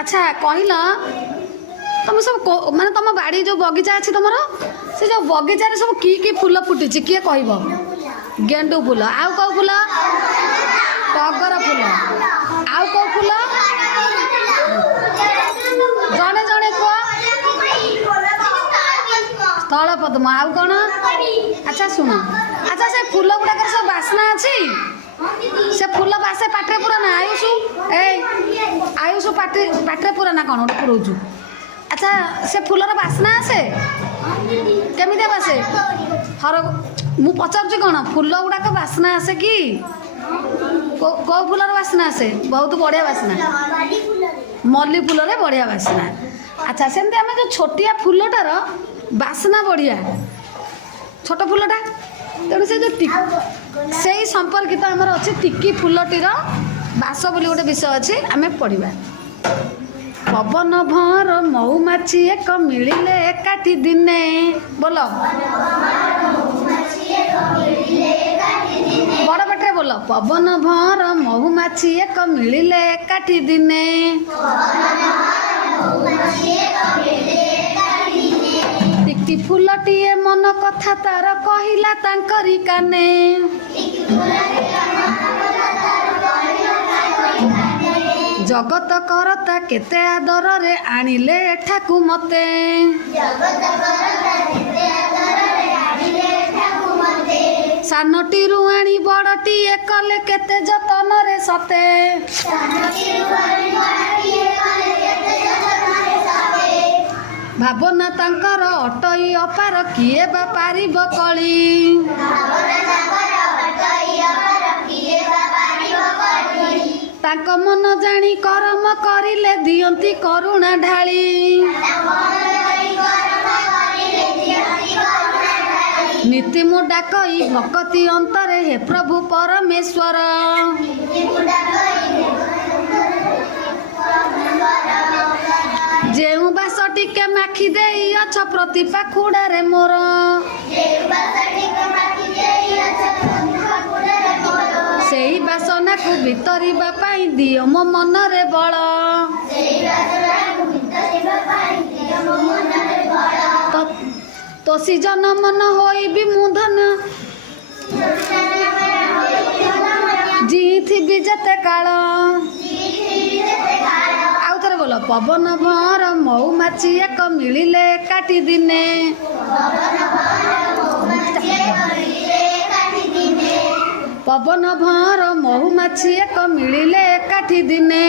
अच्छा कहल तुम सब माने तुम बाड़ी जो बगीचा अच्छी तुम से जो बगीचा सब कि फूल फुटी किए कह गेंडू फूल आउ कौ फूल टगर फूल आउ कौ फूल जड़े जड़े कह स्थल पद्म आउ कौन अच्छा शुण अच्छा से फूल गुड़ाक सब बास्ना अच्छी से फूल बासे पाटे पूरा ना आयुषु आयुषु पाटे पूरा ना कौन गोटे पुरौचु अच्छा से फूलर बास्ना आसे केमितिया बासे हर मु पचारुची कौन फूल गुड़ाक बास्ना आसे कि कौ फूलर बास्ना आसे बहुत बढ़िया बास्ना मल्ली फूल बढ़िया बास्ना अच्छा सेमती आम जो छोटिया फूलटार बास्ना बढ़िया छोट फूलटा तेणु से जो से संपर्कित आमर अच्छे टिकी फूलटीर बास बोली गोटे विषय अच्छे आम पढ़ा पवन भर मऊमाछी एक मिलिले एकाठी दिने बोल बड़ पेटे बोल पवन भर मऊमाछी एक मिलिले एकाठी दिने टिकी फूलटीए मन कथा तार कहिला तांकरी काने जगत करता केते आदर रे आनिले एठाकू मते सानटी रुआणी बड़टी एकले केते जतन रे सते भावना तांकर अटई अपार किए बा पारिब कली तांक मन जानी करम करिले दियंती करुणा ढाली नीति मु डाकई भक्ति अंतरे हे प्रभु परमेश्वर जेउ बास टिके माखी देई अछ प्रति पाखुड़ारे मोर सेही बासना को भितरिबा पाई दियो मो मन रे बळ तोसी जन मन होई भी मुधन जीथि भी जते काल आउ थरे बोलो पवन भर मऊमाछी एक मिलिले एकाठी दिने पवन भर मऊमाछी एक मिलिले एकाठी दिने।